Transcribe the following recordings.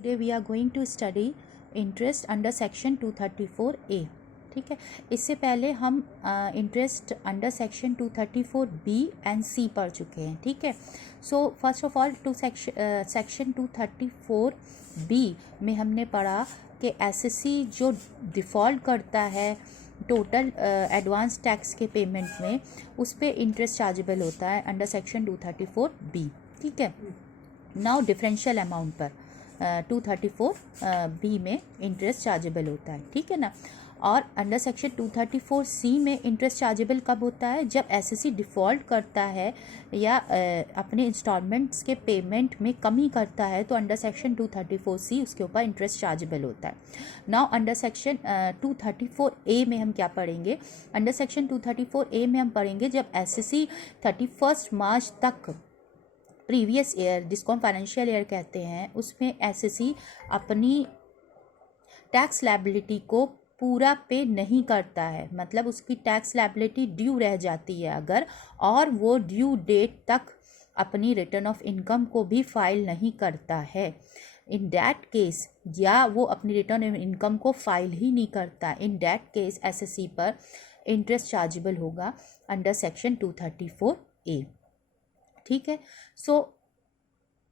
Today we are going to study interest under section 234A. ठीक है, इससे पहले हम interest under section 234B and C पढ़ चुके हैं. ठीक है, so first of all section 234B में हमने पढ़ा कि एसएससी जो डिफ़ॉल्ट करता है टोटल एडवांस टैक्स के पेमेंट में, उस पर इंटरेस्ट चार्जेबल होता है अंडर सेक्शन 234B. ठीक है, नाउ डिफरेंशियल अमाउंट पर 234B में इंटरेस्ट चार्जेबल होता है. ठीक है ना. और अंडर सेक्शन 234C में इंटरेस्ट चार्जेबल कब होता है? जब एसएससी डिफ़ॉल्ट करता है या अपने इंस्टॉलमेंट्स के पेमेंट में कमी करता है, तो अंडर सेक्शन 234C उसके ऊपर इंटरेस्ट चार्जेबल होता है. नाउ अंडर सेक्शन 234A में हम क्या पढ़ेंगे? अंडर सेक्शन 234A में हम पढ़ेंगे जब एसएससी 31 मार्च तक प्रीवियस ईयर, जिसको हम फाइनेंशियल ईयर कहते हैं, उसमें एसएससी अपनी टैक्स लायबिलिटी को पूरा पे नहीं करता है. मतलब उसकी टैक्स लायबिलिटी ड्यू रह जाती है अगर, और वो ड्यू डेट तक अपनी रिटर्न ऑफ इनकम को भी फाइल नहीं करता है. इन दैट केस, या वो अपनी रिटर्न ऑफ इनकम को फाइल ही नहीं करता, इन दैट केस एसएससी पर इंटरेस्ट चार्जेबल होगा अंडर सेक्शन 234A. ठीक है, so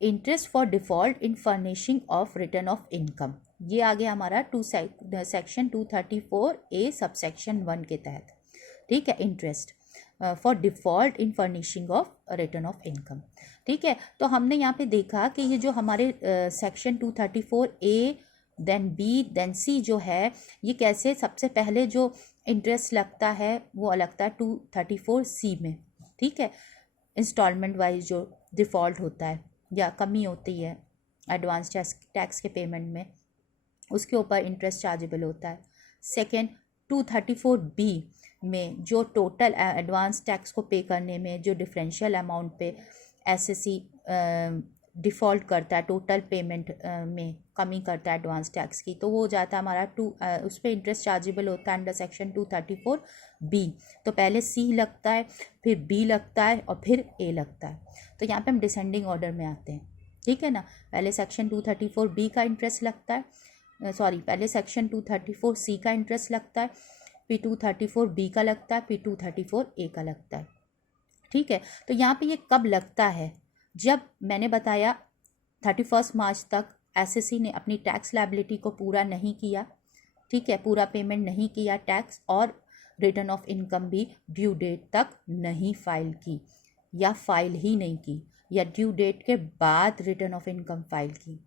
interest for default in furnishing of return of income, ये आ गया हमारा सेक्शन 234A सब सेक्शन 1 के तहत. ठीक है, interest for default in furnishing of return of income. ठीक है, तो हमने यहाँ पे देखा कि ये जो हमारे section 234A then B then C जो है, ये कैसे सबसे पहले जो इंटरेस्ट लगता है वो लगता है 234C में. ठीक है, इंस्टॉलमेंट वाइज जो डिफ़ॉल्ट होता है या कमी होती है एडवांस टैक्स के पेमेंट में, उसके ऊपर इंटरेस्ट चार्जेबल होता है. सेकेंड, 234B में जो टोटल एडवांस टैक्स को पे करने में जो डिफरेंशियल अमाउंट पे एसएससी डिफ़ॉल्ट करता है, टोटल पेमेंट में कमी करता है एडवांस टैक्स की, तो वो हो जाता है हमारा उस पर इंटरेस्ट चार्जेबल होता है अंडर सेक्शन 234B. तो पहले C लगता है, फिर B लगता है और फिर A लगता है. तो यहाँ पे हम डिसेंडिंग ऑर्डर में आते हैं. ठीक है ना. पहले सेक्शन 234B का इंटरेस्ट लगता है, पहले सेक्शन 234C का इंटरेस्ट लगता है, फिर 234B का लगता है, फिर 234A का लगता है. ठीक है, तो यहाँ पे ये कब लगता है? जब मैंने बताया 31 मार्च तक एसएससी ने अपनी टैक्स लायबिलिटी को पूरा नहीं किया. ठीक है, पूरा पेमेंट नहीं किया टैक्स, और रिटर्न ऑफ इनकम भी ड्यू डेट तक नहीं फाइल की, या फाइल ही नहीं की, या ड्यू डेट के बाद रिटर्न ऑफ इनकम फाइल की,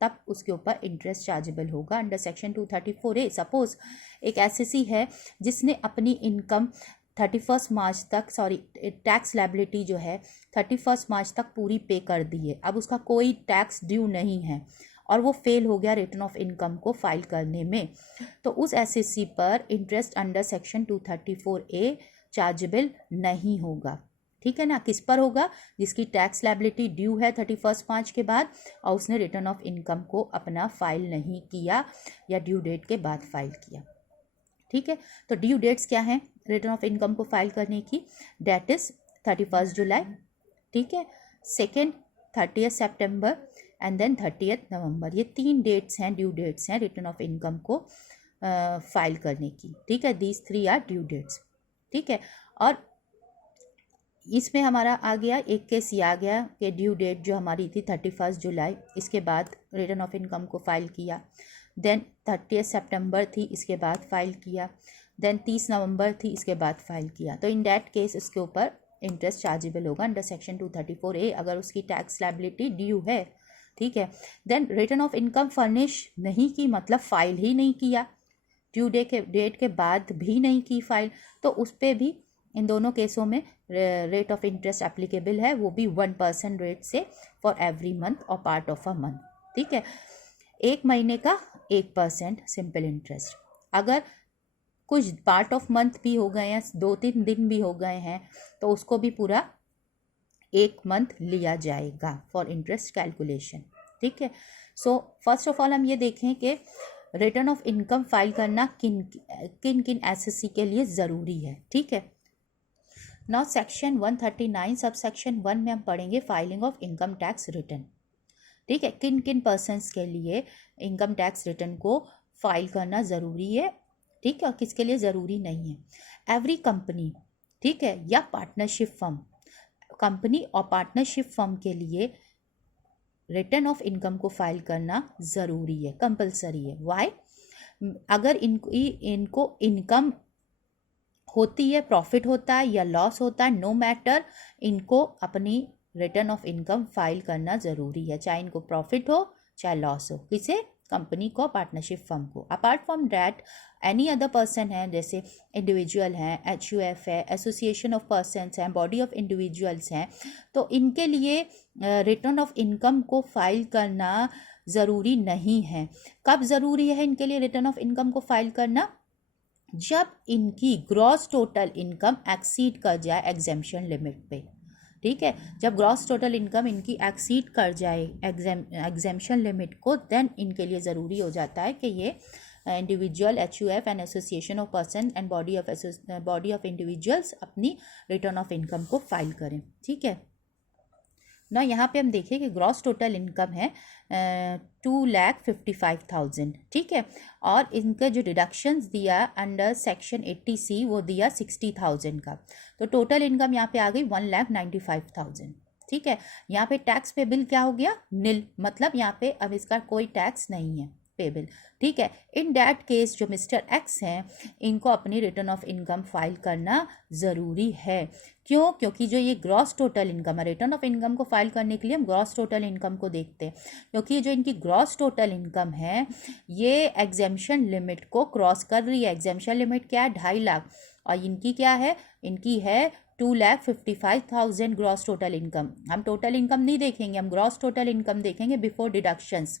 तब उसके ऊपर इंटरेस्ट चार्जेबल होगा अंडर सेक्शन 234A. सपोज एक एसएससी है जिसने अपनी इनकम 31 मार्च तक टैक्स लायबिलिटी जो है 31 मार्च तक पूरी पे कर दी है. अब उसका कोई टैक्स ड्यू नहीं है और वो फेल हो गया रिटर्न ऑफ इनकम को फाइल करने में, तो उस एसएससी पर interest under section 234A chargeable नहीं होगा. ठीक है ना. किस पर होगा? जिसकी टैक्स लायबिलिटी ड्यू है 31 मार्च के बाद और उसने रिटर्न ऑफ इनकम को अपना फाइल नहीं किया या ड्यू डेट के बाद फाइल किया. ठीक है, तो ड्यू डेट्स क्या हैं रिटर्न ऑफ इनकम को फाइल करने की? डेट इज़ 31 जुलाई. ठीक है, सेकेंड 30 सितंबर एंड देन 30 नवंबर. ये 3 डेट्स हैं, ड्यू डेट्स हैं रिटर्न ऑफ इनकम को फाइल करने की. ठीक है, दीज 3 आर ड्यू डेट्स. ठीक है, और इसमें हमारा आ गया एक केस, ये आ गया कि ड्यू डेट जो हमारी थी 31 जुलाई, इसके बाद रिटर्न ऑफ इनकम को फाइल किया. देन 30 सितंबर थी, इसके बाद फाइल किया. देन 30 नवंबर थी, इसके बाद फाइल किया. तो इन डैट केस उसके ऊपर इंटरेस्ट चार्जेबल होगा अंडर सेक्शन 234A अगर उसकी टैक्स लायबिलिटी ड्यू है. ठीक है, then return of income furnish नहीं की, मतलब फाइल ही नहीं किया, ड्यू डेट के बाद भी नहीं की फाइल, तो उस पर भी इन दोनों केसों में रेट ऑफ इंटरेस्ट एप्लीकेबल है, वो भी 1% रेट से फॉर एवरी मंथ और पार्ट ऑफ अ मंथ. ठीक है, एक महीने का 1% सिंपल इंटरेस्ट. अगर कुछ पार्ट ऑफ मंथ भी हो गए हैं, 2-3 दिन भी हो गए हैं, तो उसको भी पूरा 1 मंथ लिया जाएगा फॉर इंटरेस्ट कैलकुलेशन. ठीक है, सो फर्स्ट ऑफ ऑल हम ये देखें कि रिटर्न ऑफ इनकम फाइल करना किन किन एसएससी के लिए ज़रूरी है. ठीक है, नाउ सेक्शन 139 सब सेक्शन 1 में हम पढ़ेंगे filing of income tax return. ठीक है, किन किन पर्सन्स के लिए इनकम टैक्स रिटर्न को फाइल करना ज़रूरी है, ठीक है, और किसके लिए ज़रूरी नहीं है। एवरी कंपनी, ठीक है, या पार्टनरशिप फर्म, कंपनी और पार्टनरशिप फर्म के लिए रिटर्न ऑफ इनकम को फाइल करना ज़रूरी है, कंपलसरी है। वाई? अगर इनको इनकम होती है, प्रॉफिट होता है या लॉस होता है, नो मैटर, इनको अपनी रिटर्न ऑफ इनकम फाइल करना ज़रूरी है, चाहे इनको प्रॉफिट हो चाहे लॉस हो। किसे? कंपनी को, पार्टनरशिप फर्म को। Apart from that any other person है, जैसे इंडिविजुअल हैं, HUF है, एसोसिएशन ऑफ पर्सनस हैं, बॉडी ऑफ इंडिविजुअल्स हैं, तो इनके लिए रिटर्न ऑफ इनकम को फाइल करना ज़रूरी नहीं है। कब ज़रूरी है इनके लिए रिटर्न ऑफ इनकम को फाइल करना? जब इनकी ग्रॉस टोटल इनकम एक्सीड कर जाए एग्जेम्पशन लिमिट पे, ठीक है, जब ग्रॉस टोटल इनकम इनकी एक्सीड कर जाए एग्जेम्पशन लिमिट को, देन इनके लिए ज़रूरी हो जाता है कि ये individual, HUF and association of person and body of individuals अपनी रिटर्न ऑफ इनकम को फाइल करें, ठीक है ना। यहाँ पे हम देखें कि ग्रॉस टोटल इनकम है 2,55,000, ठीक है, और इनका जो डिडक्शंस दिया अंडर सेक्शन 80C वो दिया 60,000 का, तो टोटल इनकम यहाँ पे आ गई 1,95,000, ठीक है। यहाँ पे टैक्स पेबल क्या हो गया? निल, मतलब यहाँ पे अब इसका कोई टैक्स नहीं है पेबल, ठीक है। इन डैट केस जो मिस्टर एक्स हैं, इनको अपनी रिटर्न ऑफ इनकम फाइल करना ज़रूरी है। क्यों? क्योंकि जो ये ग्रॉस टोटल इनकम है, रिटर्न ऑफ इनकम को फाइल करने के लिए हम ग्रॉस टोटल इनकम को देखते हैं, क्योंकि जो इनकी ग्रॉस टोटल इनकम है ये एग्जेम्पशन लिमिट को क्रॉस कर रही है। एग्जेम्पशन लिमिट क्या है? 2.5 लाख, और इनकी क्या है? इनकी है 2,55,000 ग्रॉस टोटल इनकम। हम टोटल इनकम नहीं देखेंगे, हम ग्रॉस टोटल इनकम देखेंगे बिफोर डिडक्शंस,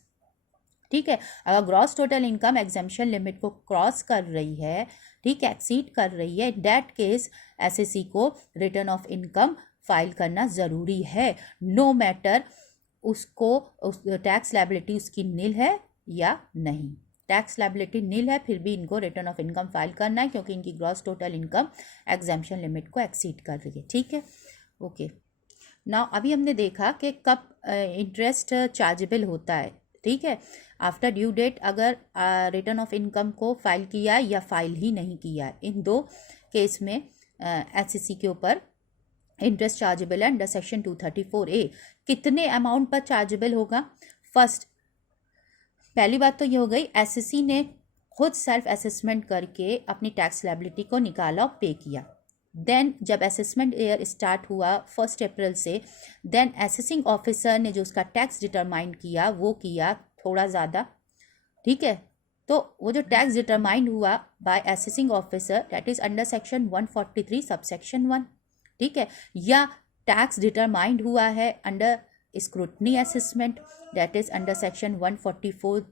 ठीक है। अगर gross total income exemption limit को क्रॉस कर रही है, ठीक है, एक्सीड कर रही है, इन दैट केस SSC को रिटर्न ऑफ इनकम फाइल करना ज़रूरी है, नो मैटर उसको टैक्स लायबिलिटी उसकी नील है या नहीं। टैक्स लायबिलिटी नील है, फिर भी इनको रिटर्न ऑफ इनकम फाइल करना है, क्योंकि इनकी gross total income exemption limit को एक्सीड कर रही है, ठीक है, ओके। नाउ अभी हमने देखा कि कब इंटरेस्ट चार्जेबल होता है, ठीक है, आफ्टर ड्यू डेट, अगर रिटर्न ऑफ इनकम को फाइल किया है या फाइल ही नहीं किया है। इन दो केस में SSC के ऊपर इंटरेस्ट चार्जेबल है अंडर सेक्शन 234A। कितने अमाउंट पर चार्जेबल होगा? फर्स्ट, पहली बात तो ये हो गई, SSC ने खुद सेल्फ असेसमेंट करके अपनी टैक्स लायबिलिटी को निकाला और पे किया। देन जब असेसमेंट ईयर स्टार्ट हुआ 1 अप्रैल से, देन असेसिंग ऑफिसर ने जो उसका टैक्स डिटरमाइन किया वो किया थोड़ा ज़्यादा, ठीक है। तो वो जो टैक्स डिटरमाइंड हुआ by assessing officer, that is under section 143 subsection 1, ठीक है, या टैक्स डिटरमाइंड हुआ है under scrutiny assessment, that is under section 144,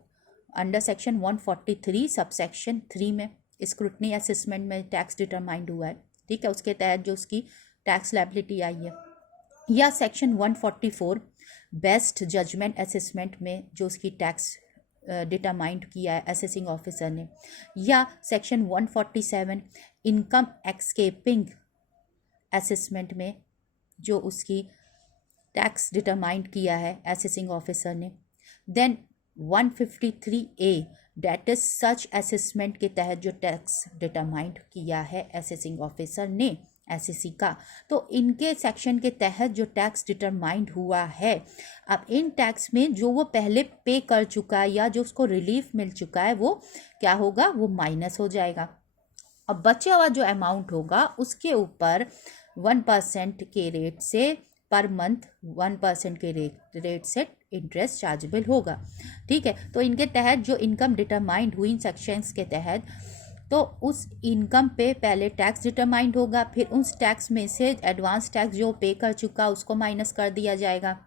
under section 143 subsection 3 में स्क्रूटनी असेसमेंट में टैक्स डिटरमाइंड हुआ है, ठीक है, उसके तहत जो उसकी टैक्स लायबिलिटी आई है, या सेक्शन 144 बेस्ट जजमेंट असेसमेंट में जो उसकी टैक्स डिटरमाइंड किया है असेसिंग ऑफिसर ने, या सेक्शन 147 इनकम एक्सकेपिंग असेसमेंट में जो उसकी टैक्स डिटरमाइंड किया है असेसिंग ऑफिसर ने। Then 153A date is such assessment के तहत जो टैक्स डिटरमाइंड किया है असेसिंग ऑफिसर ने SSC का, तो इनके सेक्शन के तहत जो टैक्स डिटरमाइंड हुआ है, अब इन टैक्स में जो वो पहले पे कर चुका है या जो उसको रिलीफ मिल चुका है वो क्या होगा? वो माइनस हो जाएगा, और बचा हुआ जो अमाउंट होगा उसके ऊपर 1% के रेट से पर मंथ 1% के रेट से इंटरेस्ट चार्जेबल होगा, ठीक है। तो इनके तहत जो इनकम डिटरमाइंड हुई इन सेक्शंस के तहत, तो उस इनकम पे पहले टैक्स डिटरमाइंड होगा, फिर उस टैक्स में से एडवांस टैक्स जो पे कर चुका उसको माइनस कर दिया जाएगा।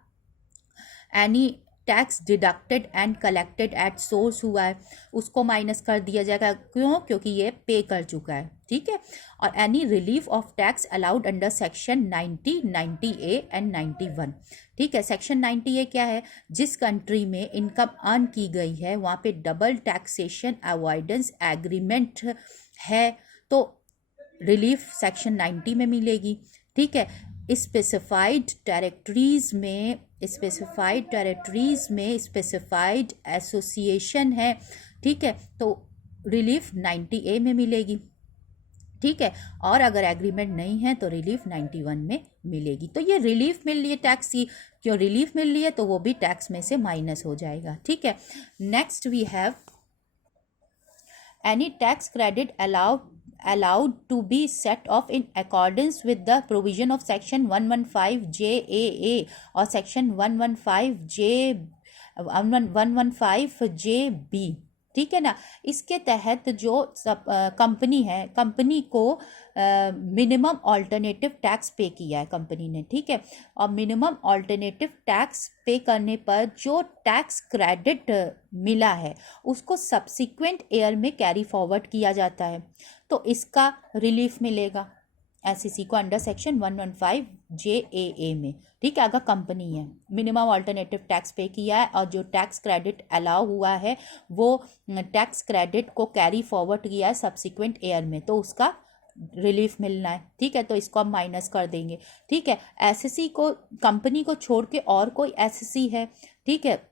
Any tax deducted and collected at source हुआ है उसको माइनस कर दिया जाएगा, क्यों? क्योंकि ये पे कर चुका है, ठीक है। और any relief of tax allowed under section 90, 90A and 91, ठीक है। सेक्शन 90A क्या है? जिस कंट्री में इनकम अर्न की गई है वहाँ पे डबल टैक्सेशन अवॉइडेंस एग्रीमेंट है, तो रिलीफ सेक्शन 90 में मिलेगी, ठीक है। स्पेसिफाइड टेरिटरीज में स्पेसिफाइड एसोसिएशन है, ठीक है, तो रिलीफ 90A में मिलेगी, ठीक है, और अगर एग्रीमेंट नहीं है तो रिलीफ 91 में मिलेगी। तो ये रिलीफ मिल रही है टैक्स की, क्यों रिलीफ मिल रही है तो वो भी टैक्स में से माइनस हो जाएगा, ठीक है। Next we have any tax credit allowed to be set off in accordance with the provision of section 115 JAA और section 115 JB, ठीक है ना। इसके तहत जो कंपनी है, कंपनी को मिनिमम ऑल्टरनेटिव टैक्स पे किया है कंपनी ने, ठीक है, और मिनिमम ऑल्टरनेटिव टैक्स पे करने पर जो टैक्स क्रेडिट मिला है उसको सब्सिक्वेंट ईयर में कैरी फॉरवर्ड किया जाता है, तो इसका रिलीफ मिलेगा एससीसी को अंडर सेक्शन 115 JAA में, ठीक है। अगर कंपनी है, मिनिमम ऑल्टरनेटिव टैक्स पे किया है और जो टैक्स क्रेडिट अलाउ हुआ है वो टैक्स क्रेडिट को कैरी फॉरवर्ड किया है सब्सिक्वेंट ईयर में, तो उसका रिलीफ मिलना है, ठीक है, तो इसको हम माइनस कर देंगे, ठीक है। एसएससी को, कंपनी को छोड़ के और कोई एसएससी है, ठीक है,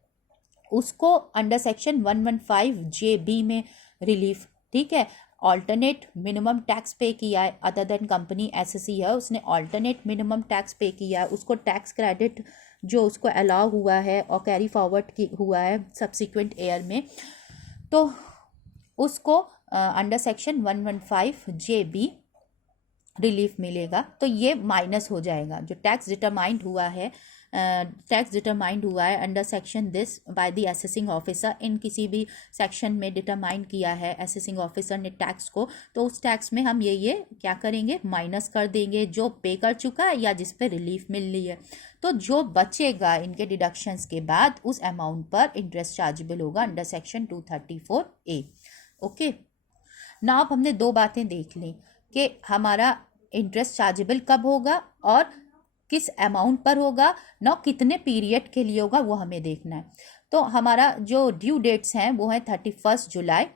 उसको अंडर सेक्शन 115 JB में रिलीफ, ठीक है। ऑल्टरनेट मिनिमम टैक्स पे किया है, अदर देन कंपनी एसएससी है, उसने ऑल्टरनेट मिनिमम टैक्स पे किया है, उसको टैक्स क्रेडिट जो उसको अलाउ हुआ है और कैरी फॉरवर्ड हुआ है सब्सिक्वेंट ईयर में, तो उसको अंडर सेक्शन 115 JB रिलीफ मिलेगा। तो ये माइनस हो जाएगा, जो टैक्स डिटरमाइंड हुआ है under section this by the assessing officer, in किसी भी सेक्शन में डिटरमाइन किया है असेसिंग ऑफिसर ने टैक्स को, तो उस टैक्स में हम ये क्या करेंगे, माइनस कर देंगे जो पे कर चुका है या जिस पे रिलीफ मिल रही है। तो जो बचेगा इनके डिडक्शंस के बाद उस अमाउंट पर इंटरेस्ट चार्जेबल होगा अंडर सेक्शन 234A। ओके, ना अब हमने दो बातें देख ली कि हमारा इंटरेस्ट चार्जेबल कब होगा और किस अमाउंट पर होगा, ना कितने पीरियड के लिए होगा, वो हमें देखना है। तो हमारा जो ड्यू डेट्स हैं वो है 31 जुलाई,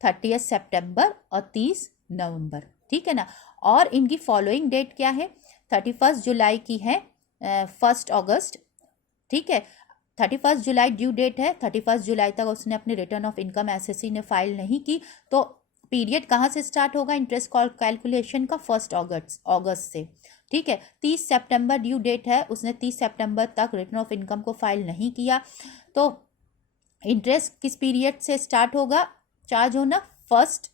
30 सितंबर और 30 नवंबर, ठीक है ना। और इनकी फॉलोइंग डेट क्या है, 31 जुलाई की है 1 अगस्त, ठीक है। 31 जुलाई ड्यू डेट है, 31 जुलाई तक उसने अपनी रिटर्न ऑफ इनकम एसएससी ने फाइल नहीं की, तो पीरियड कहाँ से स्टार्ट होगा इंटरेस्ट कैलकुलेशन का, 1 अगस्त से, ठीक है। 30 सितंबर ड्यू डेट है, उसने 30 सितंबर तक रिटर्न ऑफ इनकम को फाइल नहीं किया, तो इंटरेस्ट किस पीरियड से स्टार्ट होगा चार्ज होना, 1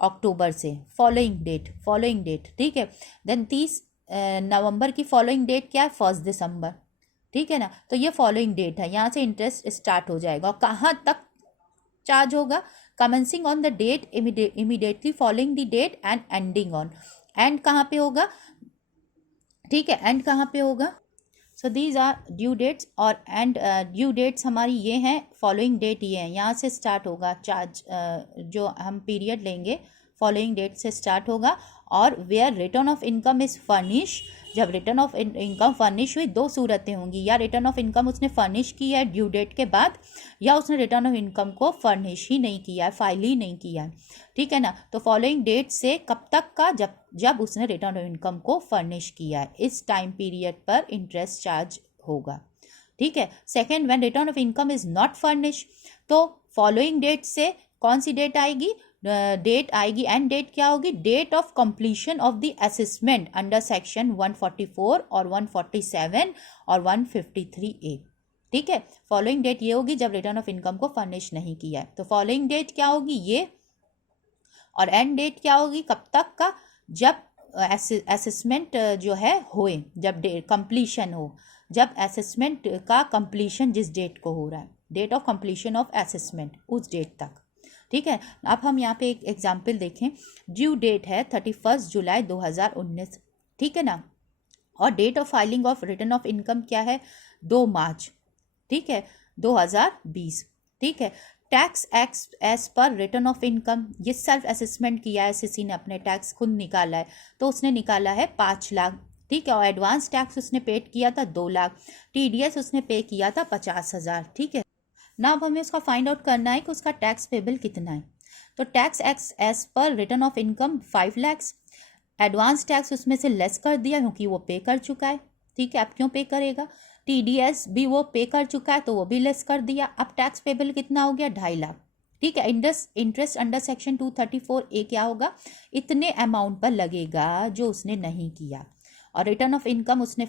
अक्टूबर से, फॉलोइंग डेट, ठीक है। देन 30 नवंबर की फॉलोइंग डेट क्या है, 1 दिसंबर, ठीक है ना। तो ये फॉलोइंग डेट है, यहाँ से इंटरेस्ट स्टार्ट हो जाएगा और कहाँ तक चार्ज होगा, commencing on the date immediately following the date and ending on, and कहाँ पे होगा, ठीक है, एंड कहाँ पे होगा। So these are due dates, और एंड ड्यू डेट्स हमारी ये हैं, फॉलोइंग डेट ये है, यहाँ से स्टार्ट होगा चार्ज, जो हम पीरियड लेंगे फॉलोइंग डेट से स्टार्ट होगा। और where return of income is furnish, जब रिटर्न ऑफ इनकम फर्निश हुई, दो सूरतें होंगी, या रिटर्न ऑफ इनकम उसने फर्निश की है ड्यू डेट के बाद, या उसने रिटर्न ऑफ इनकम को फर्निश ही नहीं किया है, फाइल ही नहीं किया है, ठीक है ना। तो फॉलोइंग डेट से कब तक का, जब उसने रिटर्न ऑफ इनकम को फर्निश किया है, इस टाइम पीरियड पर इंटरेस्ट चार्ज होगा, ठीक है। Second, when return of income is not furnish, तो फॉलोइंग डेट से कौन सी डेट आएगी, डेट आएगी, एंड डेट क्या होगी, date of completion of the assessment under section 144 और 147 और 153A, ठीक है। फॉलोइंग डेट ये होगी जब रिटर्न ऑफ इनकम को फर्निश नहीं किया है, तो फॉलोइंग डेट क्या होगी ये, और एंड डेट क्या होगी कब तक का, जब असेसमेंट जो है होए, जब कंप्लीशन हो, जब असेसमेंट का कंप्लीशन जिस डेट को हो रहा है, date of completion of assessment उस डेट तक, ठीक है। अब हम यहाँ पे एक एग्जाम्पल देखें, ड्यू डेट है 31 जुलाई 2019, ठीक है ना, और date of filing of return of income क्या है, 2 मार्च, ठीक है, 2020, ठीक है। Tax ex as per return of income, ये सेल्फ असेसमेंट किया है एसएससी ने, अपने टैक्स खुद निकाला है, तो उसने निकाला है 5 लाख, ठीक है, और एडवांस टैक्स उसने पेड किया था 2 लाख, टीडीएस उसने पे किया था 50,000, ठीक है ना। अब हमें उसका फाइंड आउट करना है कि उसका टैक्स पेबल कितना है, तो tax ex as per return of income 5 lakh, advance tax उसमें से लेस कर दिया क्योंकि वो पे कर चुका है, ठीक है। अब क्यों पे करेगा, TDS भी वो पे कर चुका है तो वो भी लेस कर दिया। अब टैक्स पेबल कितना हो गया, 2.5 लाख, ठीक है। इंटरेस्ट अंडर सेक्शन 234A क्या होगा, इतने अमाउंट पर लगेगा जो उसने नहीं किया। और रिटर्न ऑफ इनकम उसने